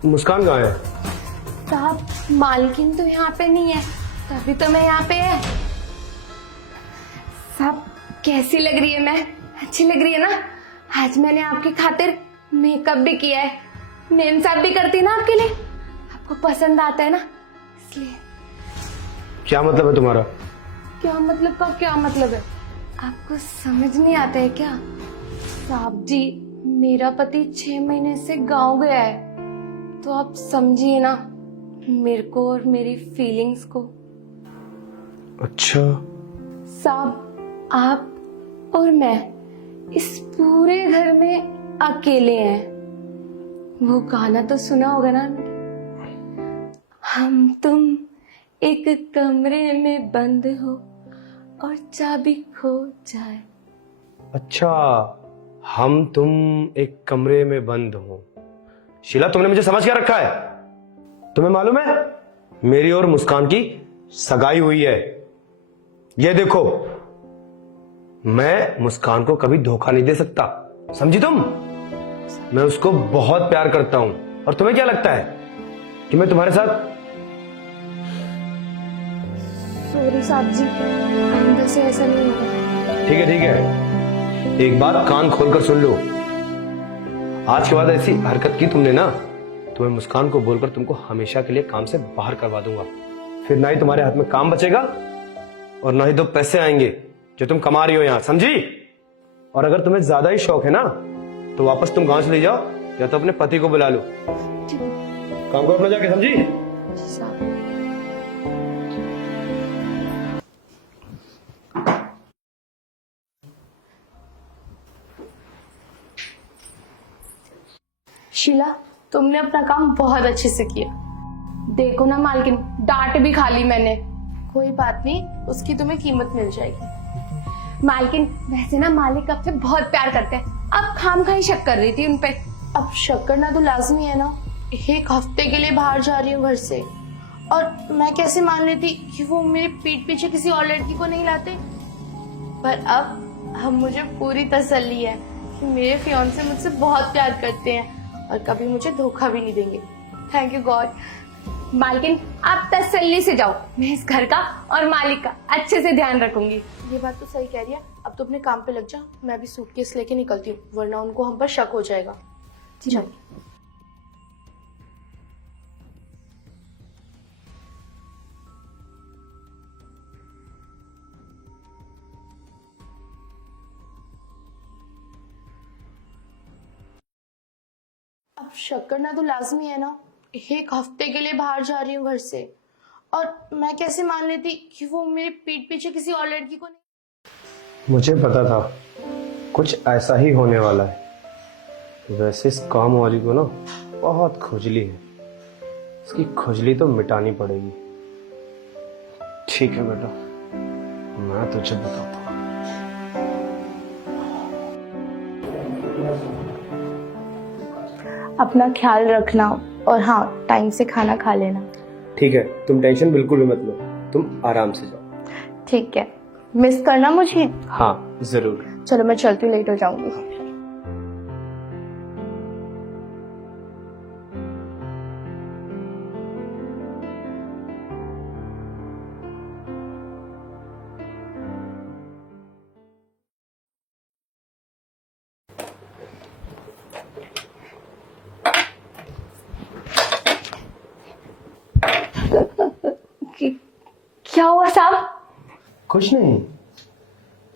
मुस्कान कहाँ है? साहब मालकिन तो यहाँ पे नहीं है, तभी तो मैं यहाँ पे है। साहब कैसी लग रही है मैं? अच्छी लग रही है ना? आज मैंने आपकी खातिर मेकअप भी किया है, नेम साहब भी करती ना आपके लिए। आपको पसंद आता है ना, इसलिए। क्या मतलब है तुम्हारा? क्या मतलब का क्या मतलब है? आपको समझ नहीं आता है क्या? साहब जी, मेरा पति 6 महीने से गांव गया है, तो आप समझिए ना मेरे को और मेरी फीलिंग्स को। अच्छा। साहब आप और मैं इस पूरे घर में अकेले हैं। वो गाना तो सुना होगा ना, हम तुम एक कमरे में बंद हो और चाबी खो जाए। अच्छा, हम तुम एक कमरे में बंद हो। शीला, तुमने मुझे समझ क्या रखा है? तुम्हें मालूम है मेरी और मुस्कान की सगाई हुई है। ये देखो, मैं मुस्कान को कभी धोखा नहीं दे सकता, समझी तुम? मैं उसको बहुत प्यार करता हूं। और तुम्हें क्या लगता है कि मैं तुम्हारे साथ? सॉरी साहब जी, आइंदा से ऐसा नहीं होगा। ठीक है ठीक है, एक बात कान खोलकर सुन लो। आज के बाद ऐसी हरकत की तुमने ना, तो मैं मुस्कान को बोलकर तुमको हमेशा के लिए काम से बाहर करवा दूंगा। फिर ना ही तुम्हारे हाथ में काम बचेगा और ना ही 2 पैसे आएंगे जो तुम कमा रही हो यहाँ, समझी? और अगर तुम्हें ज्यादा ही शौक है ना, तो वापस तुम गांव चले जाओ या तो अपने पति को बुला लो। काम करो अपना जाके, समझी? साहब शीला, तुमने अपना काम बहुत अच्छे से किया। देखो ना मालकिन, डांट भी खा ली मैंने। कोई बात नहीं, उसकी तुम्हें कीमत मिल जाएगी। मालकिन वैसे ना मालिक आपसे बहुत प्यार करते हैं, अब खामखाई शक कर रही थी उनपे। अब शक करना तो लाजमी है ना, 1 हफ्ते के लिए बाहर जा रही हूँ घर से, और मैं कैसे मान लेती कि वो मेरे पीठ पीछे किसी और लड़की को नहीं लाते। पर अब मुझे पूरी तसल्ली है कि मेरे फियांसे मुझसे बहुत प्यार करते हैं और कभी मुझे धोखा भी नहीं देंगे। Thank you God. मालकिन आप तसल्ली से जाओ, मैं इस घर का और मालिक का अच्छे से ध्यान रखूंगी। ये बात तो सही कह रही है। अब तो अपने काम पे लग जा, मैं भी सूटकेस लेके निकलती हूँ, वरना उनको हम पर शक हो जाएगा। चलो। अब शक करना तो लाजमी है ना, 1 हफ्ते के लिए बाहर जा रही हूँ घर से, और मैं कैसे मान लेती कि वो मेरे पीठ पीछे किसी और लड़की को नहीं। मुझे पता था कुछ ऐसा ही होने वाला है। वैसे इस काम वाली को ना बहुत खुजली है, इसकी खुजली तो मिटानी पड़ेगी। ठीक है बेटा, मैं तुझे बताता हूँ। अपना ख्याल रखना, और हाँ, टाइम से खाना खा लेना। ठीक है, तुम टेंशन बिल्कुल भी मत लो, तुम आराम से जाओ। ठीक है, मिस करना मुझे। हाँ जरूर। चलो मैं चलती हूँ, लेट हो जाऊंगी। क्या हुआ साहब? कुछ नहीं।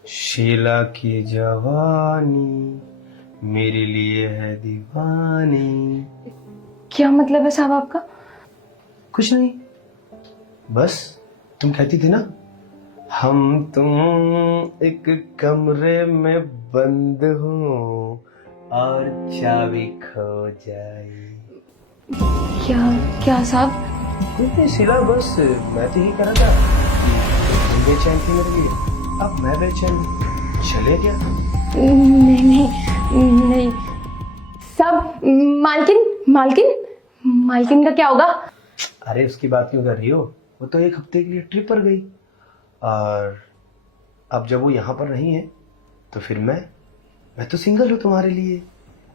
शीला की जवानी मेरे लिए है दीवानी। क्या मतलब है साहब आपका? कुछ नहीं, बस तुम कहती थी ना, हम तुम एक कमरे में बंद हो और चाबी खो जाए। क्या साहब? कुछ नहीं शीला, बस मैं तो यही कह रहा था कि तुम बेचैन थी मेरे लिए, अब मैं बेचैन हूं। चले क्या? नहीं सब। मालकिन का क्या होगा? अरे उसकी बात क्यों कर रही हो? वो तो 1 हफ्ते के लिए ट्रिप पर गई, और अब जब वो यहाँ पर नहीं है तो फिर मैं तो सिंगल हूँ तुम्हारे लिए।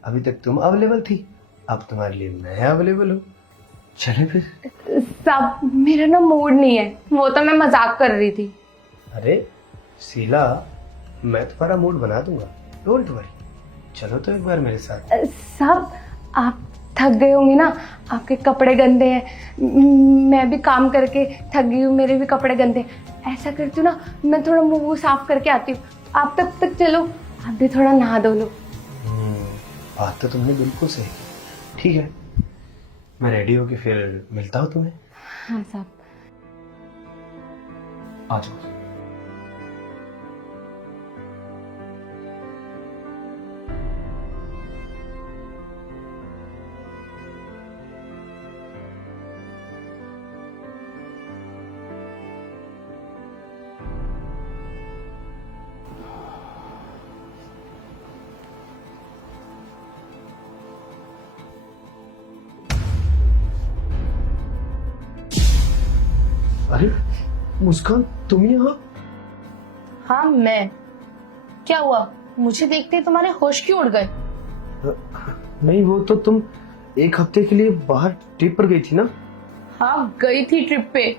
अभी तक तुम अवेलेबल थी, अब तुम्हारे लिए मैं अवेलेबल हूँ, चले फिर। सब मेरा ना मूड नहीं है, वो तो मैं मजाक कर रही थी। अरे शीला, मैं तुम्हारा मूड बना दूंगा, डोंट वरी। चलो तो एक बार मेरे साथ। सब आप थक गए होंगे ना, आपके कपड़े गंदे हैं, मैं भी काम करके थक गई हूँ, मेरे भी कपड़े गंदे हैं। ऐसा करती हूँ ना, मैं थोड़ा मुंह साफ करके आती हूँ, आप तब तक चलो, आप भी थोड़ा नहा धो लो। बात तो तुमने बिल्कुल सही की। ठीक है, मैं रेडी होके फिर मिलता हूँ तुम्हें। हाँ साहब। आ जाओ। अरे मुस्कान, तुम यहाँ? हाँ मैं। क्या हुआ, मुझे देखते ही तुम्हारे होश क्यों उड़ गए? नहीं, वो तो तुम एक हफ्ते के लिए बाहर ट्रिप पर गई थी ना? हाँ गई थी ट्रिप पे,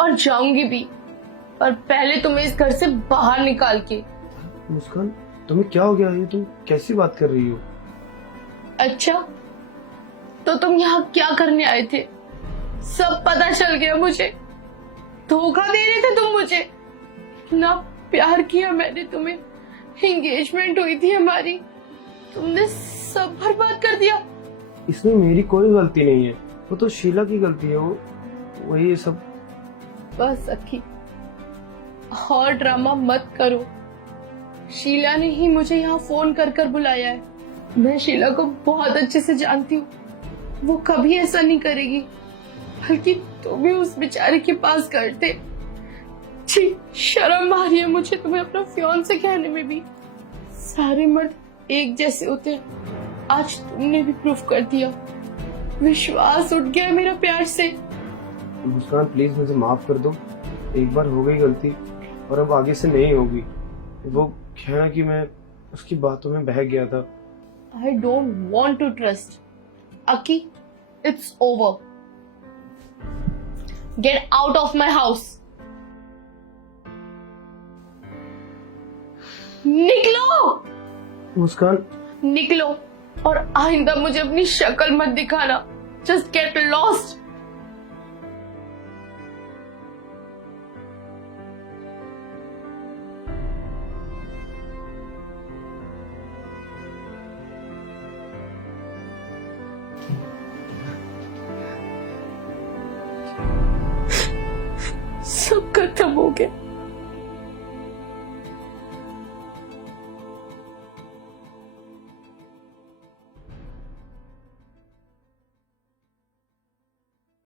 और जाऊंगी भी, पर पहले तुम्हें इस घर से बाहर निकाल के। मुस्कान, तुम्हें क्या हो गया? ये तुम कैसी बात कर रही हो? अच्छा, तो तुम यहाँ क्या करने आए थे? सब पता चल गया मुझे। धोखा दे रहे थे तुम मुझे। ना प्यार किया मैंने तुम्हें, एंगेजमेंट हुई थी हमारी, तुमने सब बर्बाद कर दिया। इसमें मेरी कोई गलती नहीं है, वो तो शीला की गलती है। वो वही ये सब। बस अक्की, और ड्रामा मत करो। शीला ने ही मुझे यहाँ फोन कर कर बुलाया है। मैं शीला को बहुत अच्छे से जानती हूँ, वो कभी ऐसा नहीं करेगी। बल्कि तुम भी उस बेचारे के पास करते। छी, शर्म आ रही है मुझे तुम्हें अपना फियांसे कहने में भी। सारे मर्द एक जैसे होते हैं, आज तुमने भी प्रूफ कर दिया। विश्वास उठ गया मेरा प्यार से। मुस्कान प्लीज मुझे माफ कर दो, एक बार हो गई गलती और अब आगे से नहीं होगी। वो कहना कि मैं उसकी बातों में बह गया था। I don't want to trust. Aki, it's over. Get out of my house. निकलो, मुस्कान, निकलो, और आइंदा मुझे अपनी शक्ल मत दिखाना। Just get lost. सब खत्म हो गया।